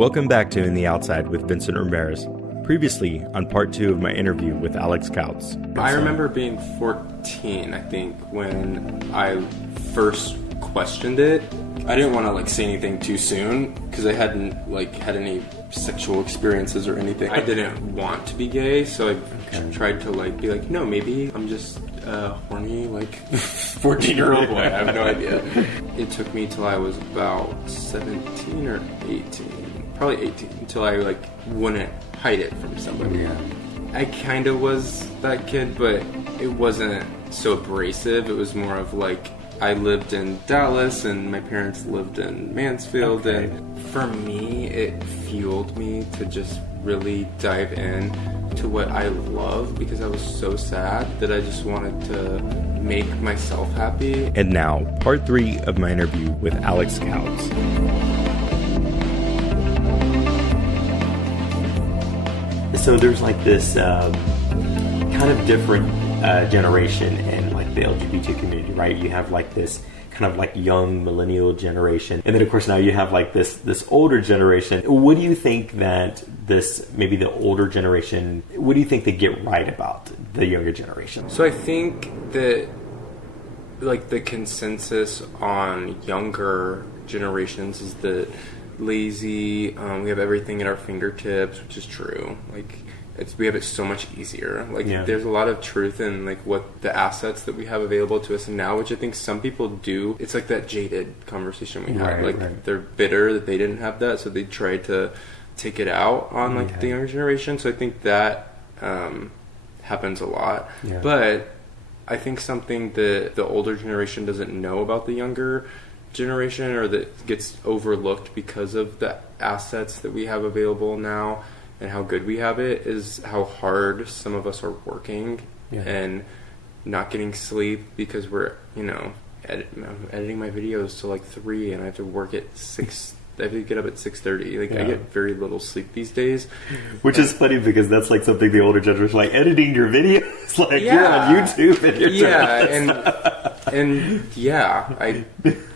Welcome back to In the Outside with Vincent Ramirez. Previously, on part 2 of my interview with Alex Kautz. I remember being 14, I think, when I first questioned it. I didn't want to say anything too soon because I hadn't had any sexual experiences or anything. I didn't want to be gay, so I tried to be like, no, maybe I'm just a horny 14-year-old boy. I have no idea. It took me till I was about 17 or 18, probably 18, until I wouldn't hide it from somebody. Yeah. I kind of was that kid, but it wasn't so abrasive. It was more of I lived in Dallas and my parents lived in Mansfield, and for me it fueled me to just really dive in to what I love, because I was so sad that I just wanted to make myself happy. And now, part 3 of my interview with Alex Kautz. So there's this kind of different generation in the LGBT community, right? You have this kind of young millennial generation, and then of course now you have this older generation. What do you think that maybe the older generation, what do you think they get right about the younger generation? So I think that the consensus on younger generations is that lazy, we have everything at our fingertips, which is true. We have it so much easier. There's a lot of truth in what the assets that we have available to us now, which I think some people do. It's that jaded conversation we had. Right. They're bitter that they didn't have that, so they try to take it out on the younger generation. So I think that happens a lot. Yeah. But I think something that the older generation doesn't know about the younger generation, or that gets overlooked because of the assets that we have available now and how good we have it, is how hard some of us are working and not getting sleep because we're editing my videos till 3 and I have to work at 6. I have to get up at 6:30. I get very little sleep these days, which is funny because that's something the older generation editing your videos, you're on YouTube and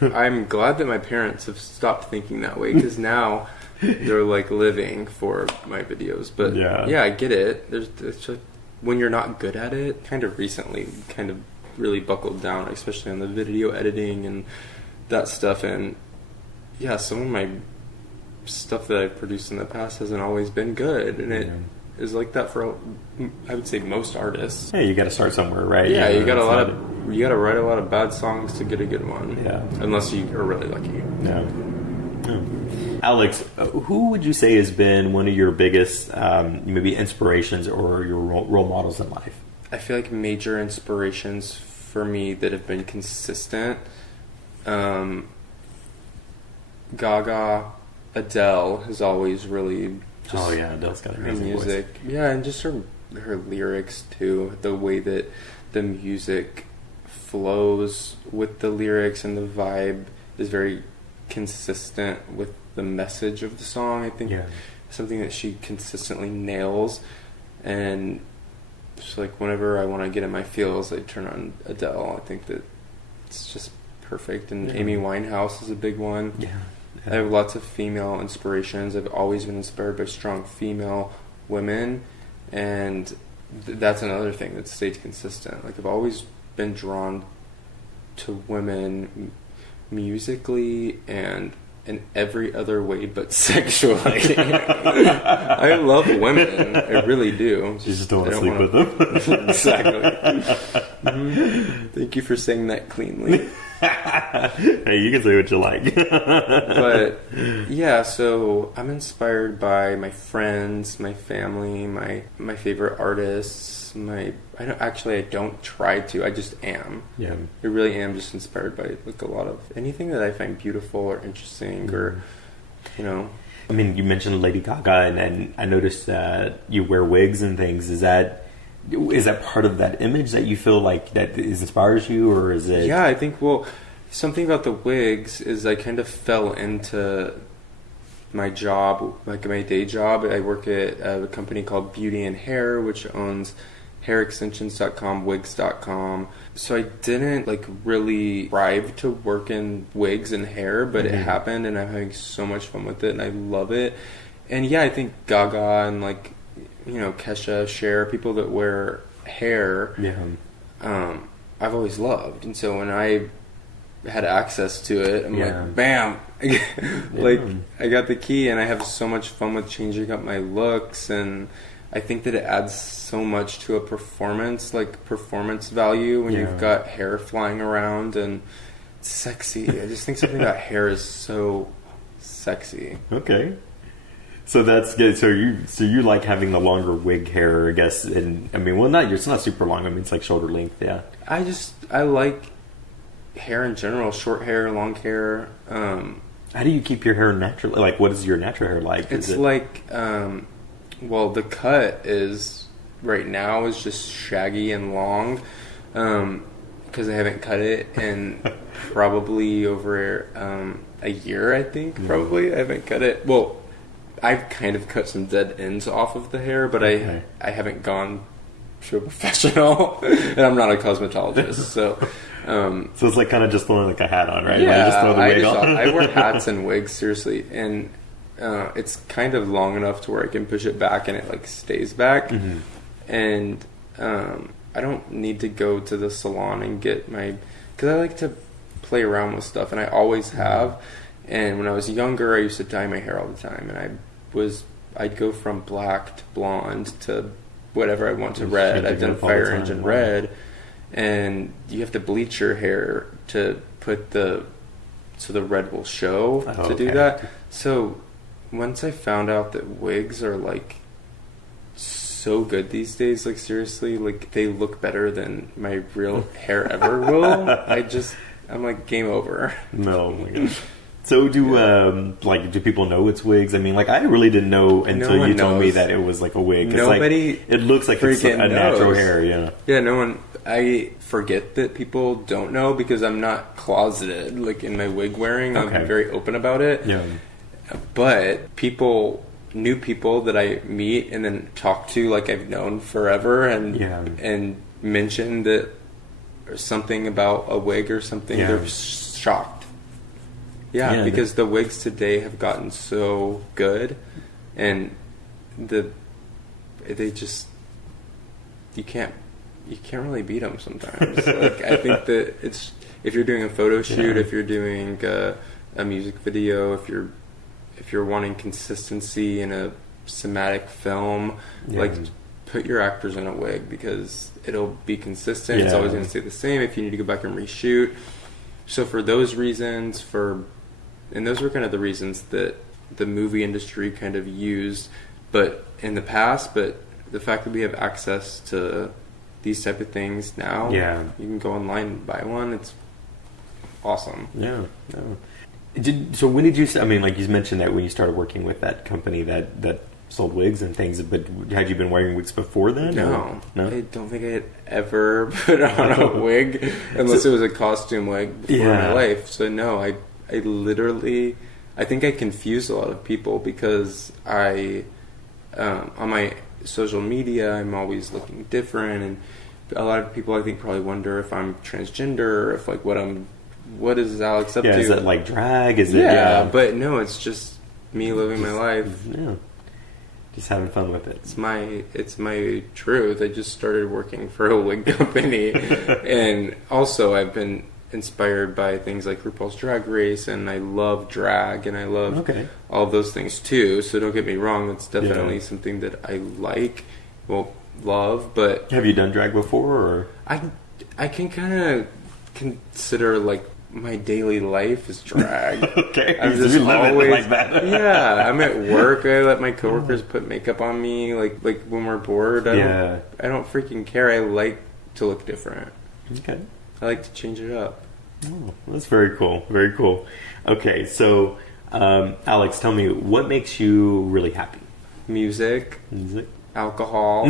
you're I'm glad that my parents have stopped thinking that way, because now they're living for my videos. But I get it. It's just, when you're not good at it, kind of recently really buckled down, especially on the video editing and that stuff. And some of my stuff that I've produced in the past hasn't always been good, and it is that for, I would say, most artists. Yeah, you got to start somewhere, right? Yeah, you got to write a lot of bad songs to get a good one. Yeah, unless you are really lucky. Yeah. Alex, who would you say has been one of your biggest maybe inspirations or your role models in life? I feel major inspirations for me that have been consistent. Gaga, Adele has always really just Adele's got amazing music. Voice. Yeah, and just her lyrics too. The way that the music flows with the lyrics and the vibe is very consistent with the message of the song. I think something that she consistently nails. And just whenever I want to get in my feels, I turn on Adele. I think that it's just perfect. And Amy Winehouse is a big one. Yeah. I have lots of female inspirations. I've always been inspired by strong female women, and that's another thing that stayed consistent. I've always been drawn to women musically and in every other way but sexually. I love women. I really do. You just don't want to sleep with them. Exactly. Thank you for saying that cleanly. Hey, you can say what you like. But so I'm inspired by my friends, my family, my favorite artists. I don't try to. I just am. Yeah. I really am just inspired by a lot of anything that I find beautiful or interesting, or I mean, you mentioned Lady Gaga, and I noticed that you wear wigs and things. Is that part of that image that you feel that inspires you, or is it? Yeah, I think, something about the wigs is I kind of fell into my job, my day job. I work at a company called Beauty and Hair, which owns hairextensions.com, wigs.com. So I didn't like really strive to work in wigs and hair, but it happened, and I'm having so much fun with it, and I love it. And yeah, I think Gaga and like, you know, Kesha, Cher, people that wear hair, I've always loved. And so when I had access to it, I'm like, bam, like I got the key, and I have so much fun with changing up my looks, and I think that it adds so much to a performance value when you've got hair flying around, and it's sexy. I just think something about hair is so sexy. Okay. So that's good. So you like having the longer wig hair, I guess. And I mean, well, it's not super long. I mean, it's like shoulder length. Yeah. I like hair in general, short hair, long hair. How do you keep your hair natural? Like, what is your natural hair like? It's like, well, the cut is right now is just shaggy and long, because I haven't cut it in probably over a year. I think probably I haven't cut it. Well, I've kind of cut some dead ends off of the hair, but I haven't gone to a professional, and I'm not a cosmetologist, so. So it's like kind of just throwing like a hat on, right? Yeah, you just throw the wig on. I wear hats and wigs, seriously, and it's kind of long enough to where I can push it back and it like stays back, and I don't need to go to the salon and get because I like to play around with stuff, and I always have. And when I was younger, I used to dye my hair all the time, and I'd go from black to blonde to whatever I want to red. I've done fire engine red, and you have to bleach your hair to put so the red will show to do that. So once I found out that wigs are like so good these days, like seriously, like they look better than my real hair ever will. I'm like, game over. No, oh my gosh. So do people know it's wigs? I mean, like I really didn't know until you told me that it was like a wig. Nobody. It looks like it's a natural hair. Yeah. Yeah. No one. I forget that people don't know because I'm not closeted. Like in my wig wearing, I'm very open about it. Yeah. But new people that I meet and then talk to, like I've known forever, and mention that or something about a wig or something, they're shocked. Yeah, because the wigs today have gotten so good, and they just you can't really beat them sometimes. Like I think that it's if you're doing a photo shoot, if you're doing a music video, if you're wanting consistency in a cinematic film, like put your actors in a wig because it'll be consistent. It's always going to stay the same. If you need to go back and reshoot, so for those reasons, and those were kind of the reasons that the movie industry kind of used, but in the past, but the fact that we have access to these type of things now, you can go online and buy one. It's awesome. Yeah. So when did you? I mean, like you mentioned that when you started working with that company that sold wigs and things, but had you been wearing wigs before then? No. I don't think I had ever put on a wig unless it was a costume wig before in my life. So no, I literally, I think I confuse a lot of people because on my social media, I'm always looking different, and a lot of people I think probably wonder if I'm transgender or if like what is Alex up to? Is it like drag? Is it? But no, it's just me living my life. Yeah. Just having fun with it. It's my truth. I just started working for a wig company, and also I've been inspired by things like RuPaul's Drag Race, and I love drag, and I love all of those things too. So don't get me wrong, that's definitely something that I love. But have you done drag before? Or I can kind of consider like my daily life is drag. I'm just always like that. I'm at work. I let my coworkers put makeup on me, like when we're bored. I don't freaking care. I like to look different. Okay. I like to change it up. Oh, that's very cool. Very cool. Okay, so Alex, tell me, what makes you really happy? Music. Alcohol.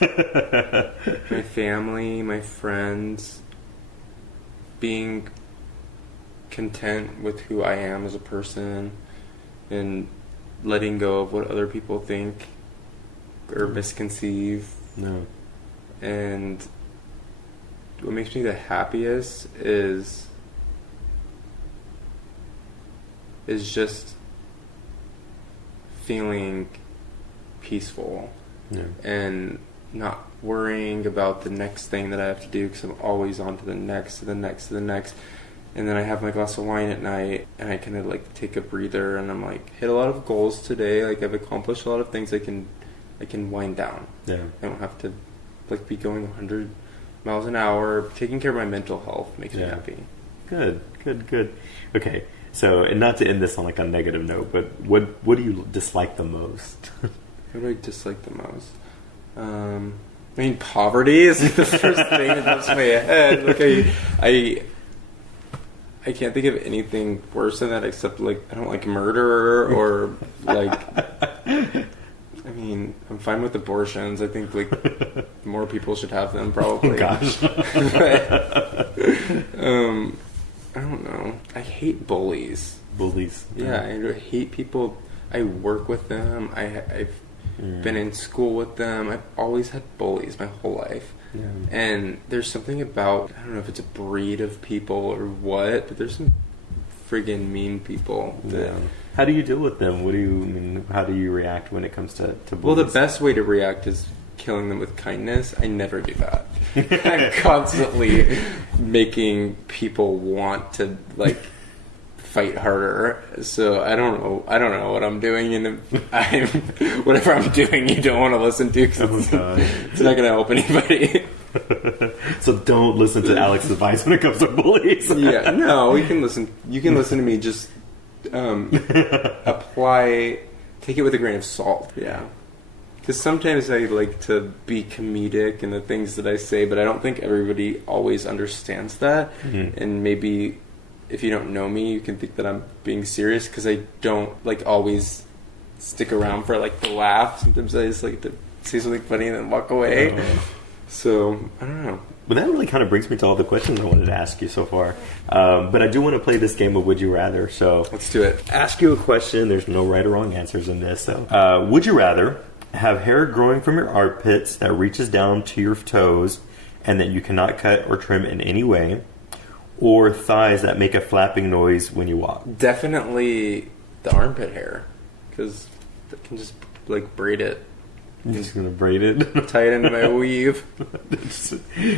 My family, my friends. Being content with who I am as a person, and letting go of what other people think or misconceive. And what makes me the happiest is just feeling peaceful and not worrying about the next thing that I have to do, because I'm always on to the next, to the next, to the next. And then I have my glass of wine at night, and I kind of like take a breather, and I'm like, hit a lot of goals today. Like, I've accomplished a lot of things. I can wind down. Yeah. I don't have to like be going 100 miles an hour. Taking care of my mental health makes me happy. Good. Okay. So, and not to end this on like a negative note, but what do you dislike the most? What do I dislike the most? I mean, poverty is the first thing that comes to my head. Like, I can't think of anything worse than that, except like I don't like murder or like. I mean, I'm fine with abortions. I think like more people should have them, probably. Oh, gosh. But, I don't know. I hate bullies. Yeah, I hate people. I work with them. I've been in school with them. I've always had bullies my whole life. Yeah. And there's something about, I don't know if it's a breed of people or what, but there's some friggin' mean people. How do you deal with them? How do you react when it comes to bullies? Well, the best way to react is killing them with kindness. I never do that. I'm constantly making people want to like fight harder. So I don't know what I'm doing, and whatever I'm doing, you don't want to listen to, because it's not going to help anybody. So don't listen to Alex's advice when it comes to bullies. Yeah, no, you can listen to me. Just take it with a grain of salt. Yeah. Because sometimes I like to be comedic in the things that I say, but I don't think everybody always understands that. Mm-hmm. And maybe if you don't know me, you can think that I'm being serious, because I don't like always stick around for like the laugh. Sometimes I just like to say something funny and then walk away. So I don't know. But that really kind of brings me to all the questions I wanted to ask you so far. But I do want to play this game of Would You Rather. So let's do it. Ask you a question. There's no right or wrong answers in this. So would you rather have hair growing from your armpits that reaches down to your toes and that you cannot cut or trim in any way, or thighs that make a flapping noise when you walk? Definitely the armpit hair, because I can just like braid it. You're just going to braid it? Tie it into my weave.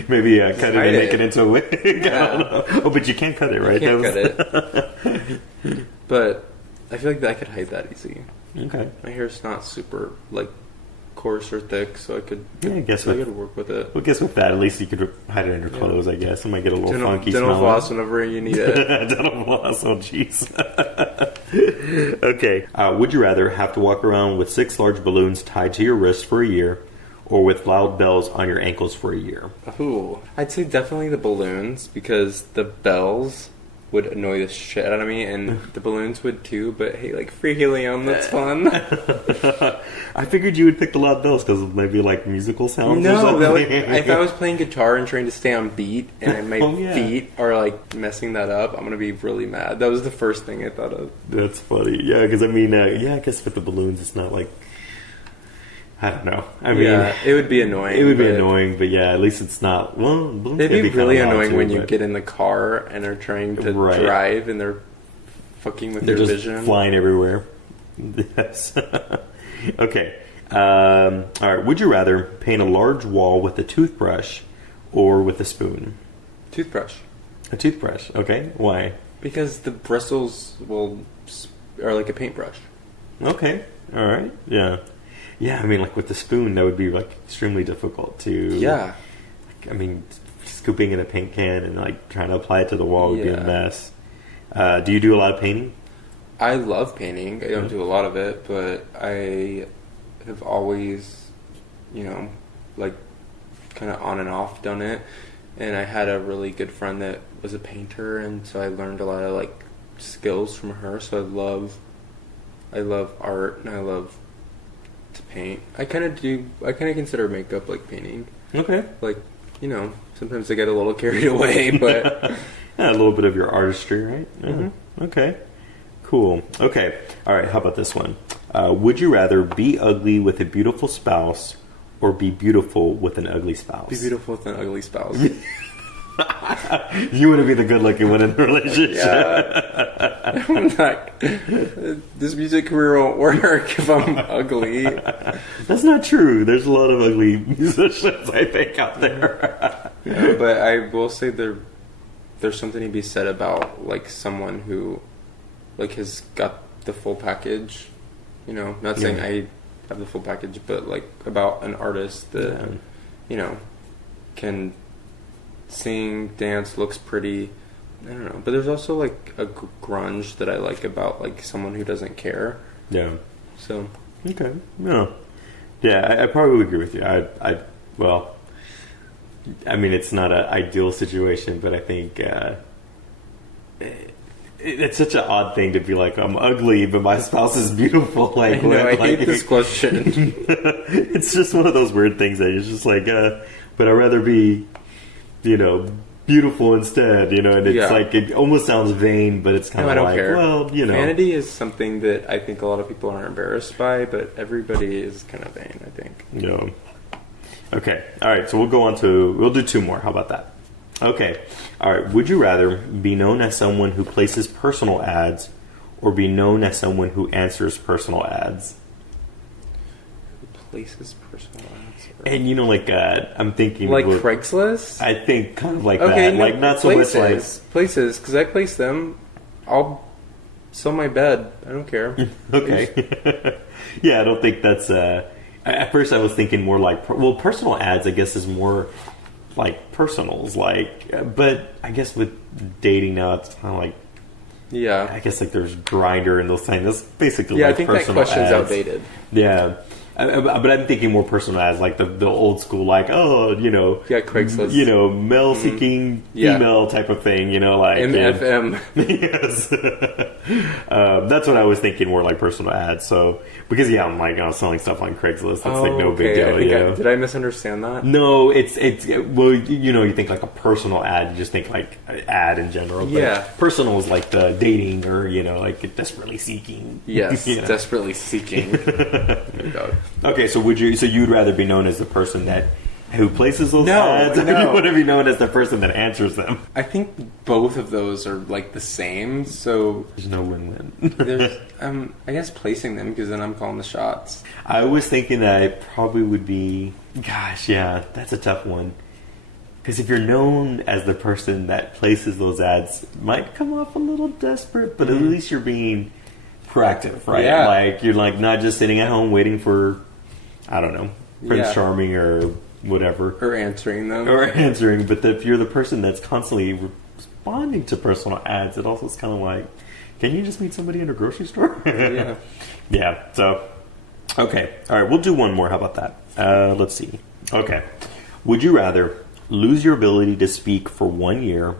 Maybe cut it and make it into a wig. Yeah. I don't know. Oh, but you can't cut it, right? You can't cut it. But I feel like I could hide that easy. Okay. My hair's not super like coarse or thick, so I could. Yeah, I guess I could work with it. Well, I guess with that, at least you could hide it under clothes. I guess it might get a little funky. Dental floss whenever you need it. Dental floss. Oh, jeez. Okay. Would you rather have to walk around with 6 large balloons tied to your wrist for a year, or with loud bells on your ankles for a year? Ooh, I'd say definitely the balloons, because the bells would annoy the shit out of me, and the balloons would too, but hey, like free helium, that's fun. I figured you would pick the loud bells because maybe like musical sounds or something. If I was playing guitar and trying to stay on beat and my feet are like messing that up, I'm going to be really mad. That was the first thing I thought of. That's funny. Yeah, because I mean, I guess with the balloons, it's not like, I don't know. I mean, it would be annoying. It would be annoying, but yeah, at least it's not. Well, it'd be really annoying when you get in the car and are trying to drive and they're fucking with their vision, flying everywhere. Yes. Okay. All right. Would you rather paint a large wall with a toothbrush or with a spoon? Toothbrush. A toothbrush. Okay. Why? Because the bristles are like a paintbrush. Okay. All right. Yeah. Yeah, I mean, like with the spoon, that would be like extremely difficult to. Yeah. I mean, scooping in a paint can and like trying to apply it to the wall would be a mess. Do you do a lot of painting? I love painting. I don't do a lot of it, but I have always, like kind of on and off done it. And I had a really good friend that was a painter, and so I learned a lot of like skills from her. So I love art, and I love to paint. I kind of consider makeup like painting. Okay. Like, sometimes I get a little carried away, but a little bit of your artistry, right? Yeah. Mm-hmm. Okay. Cool. Okay. All right. How about this one? Would you rather be ugly with a beautiful spouse or be beautiful with an ugly spouse? Be beautiful with an ugly spouse. You want to be the good-looking one in the relationship. Yeah. I'm not, this music career won't work if I'm ugly. That's not true. There's a lot of ugly musicians, I think, out there. Yeah, but I will say there's something to be said about like someone who like has got the full package. You know, not saying I have the full package, but like about an artist that you know can sing, dance, looks pretty. I don't know, but there's also like a grunge that I like about like someone who doesn't care. Yeah. So okay. No. Yeah, I probably would agree with you. Well, I mean, it's not an ideal situation, but I think it's such an odd thing to be like, I'm ugly, but my spouse is beautiful. Like, I hate this question. It's just one of those weird things that you're just like, but I'd rather be, you know, beautiful instead, you know, and it's like, it almost sounds vain, but it's kind of like, care. Well, you know. Vanity is something that I think a lot of people are embarrassed by, but everybody is kind of vain, I think. Yeah. Okay. All right. So we'll do two more. How about that? Okay. All right. Would you rather be known as someone who places personal ads or be known as someone who answers personal ads? Who places personal ads? And you know, like, I'm thinking like Craigslist? I think kind of like that. No, like, not so much like places, because I place them. I'll sell my bed. I don't care. Okay. Yeah, I don't think that's... At first, I was thinking more like, personal ads, I guess, is more like personals, like. But I guess with dating now, it's kind of like, yeah. I guess like there's Grindr and those things. That's basically like I think that question's ads. Outdated. Yeah. But I'm thinking more personal ads, like the old school, like, oh, you know, Craigslist, you know, male seeking female type of thing, you know, like MFM. Yes, that's what I was thinking, more like personal ads. So because I'm like, selling stuff on Craigslist, that's like no big deal. You know? Did I misunderstand that? No, it's well, you know, you think like a personal ad, you just think like ad in general. But personal is like the dating or you know, like desperately seeking. Yes, you know? Desperately seeking. Oh my God. Okay, so you'd rather be known as the person who places those ads, or no. you want to be known as the person that answers them? I think both of those are like the same, so there's no win-win. There's I guess placing them, because then I'm calling the shots. I was thinking that I probably would be, gosh, yeah, that's a tough one. Because if you're known as the person that places those ads, it might come off a little desperate, but at least you're being proactive, right? Yeah. Like you're like not just sitting at home waiting for, I don't know, Prince Charming or whatever, or answering them, but if you're the person that's constantly responding to personal ads, it also is kind of like, can you just meet somebody in a grocery store? Yeah. So okay, all right, we'll do one more. How about that? Let's see. Okay, would you rather lose your ability to speak for 1 year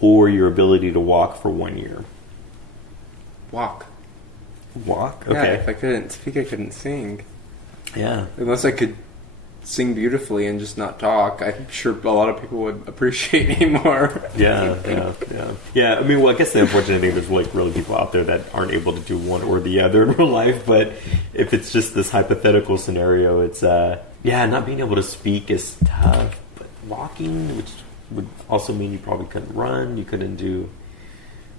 or your ability to walk for 1 year? Walk. Okay. Yeah, if I couldn't speak, I couldn't sing. Yeah. Unless I could sing beautifully and just not talk, I'm sure a lot of people would appreciate me more. Yeah. I mean, well, I guess the unfortunate thing, there's like really people out there that aren't able to do one or the other in real life. But if it's just this hypothetical scenario, it's not being able to speak is tough. But walking, which would also mean you probably couldn't run, you couldn't do.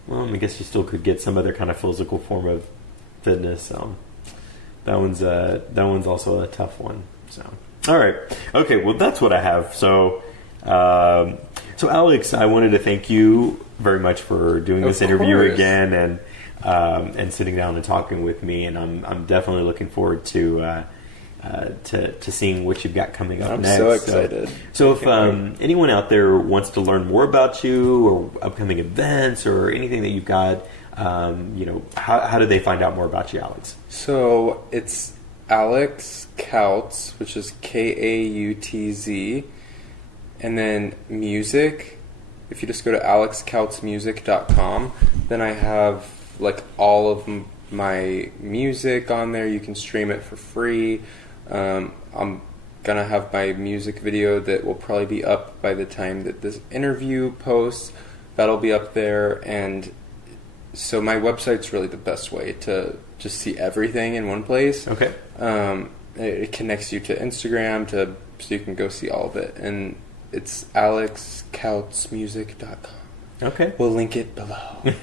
Well, I guess you still could get some other kind of physical form of fitness. So that one's also a tough one. So all right, okay. Well, that's what I have. So, Alex, I wanted to thank you very much for doing this interview again and sitting down and talking with me. And I'm definitely looking forward to seeing what you've got coming up next. I'm so excited. So if anyone out there wants to learn more about you or upcoming events or anything that you've got, how do they find out more about you, Alex? So it's Alex Kautz, which is Kautz, and then music. If you just go to alexkautzmusic.com, then I have like all of my music on there. You can stream it for free. I'm gonna have my music video that will probably be up by the time that this interview posts. That'll be up there, and so my website's really the best way to just see everything in one place. Okay. it connects you to Instagram so you can go see all of it. And it's alexkautzmusic.com. Okay. We'll link it below. And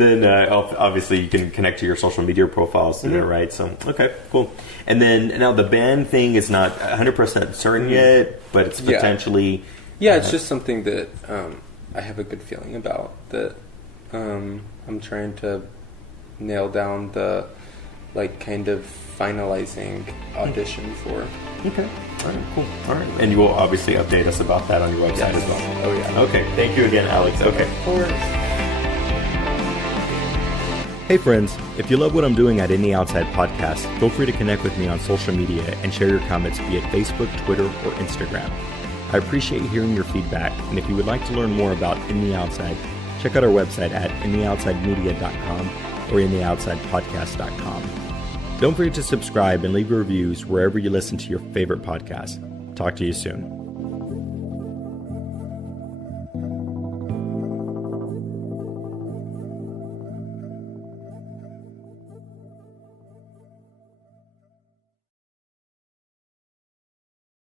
then obviously you can connect to your social media profiles there, right? So, okay, cool. And then now the band thing is not 100% certain yet, but it's potentially... Yeah, it's just something that I have a good feeling about, that I'm trying to nail down the, like, kind of finalizing audition for. Okay. All right, cool. All right. And you will obviously update us about that on your website as well. Oh, yeah. Okay. Thank you again, Alex. Okay. Of course. Hey friends, if you love what I'm doing at In the Outside Podcast, feel free to connect with me on social media and share your comments via Facebook, Twitter, or Instagram. I appreciate hearing your feedback, and if you would like to learn more about In the Outside, check out our website at intheoutsidemedia.com or intheoutsidepodcast.com. Don't forget to subscribe and leave reviews wherever you listen to your favorite podcast. Talk to you soon.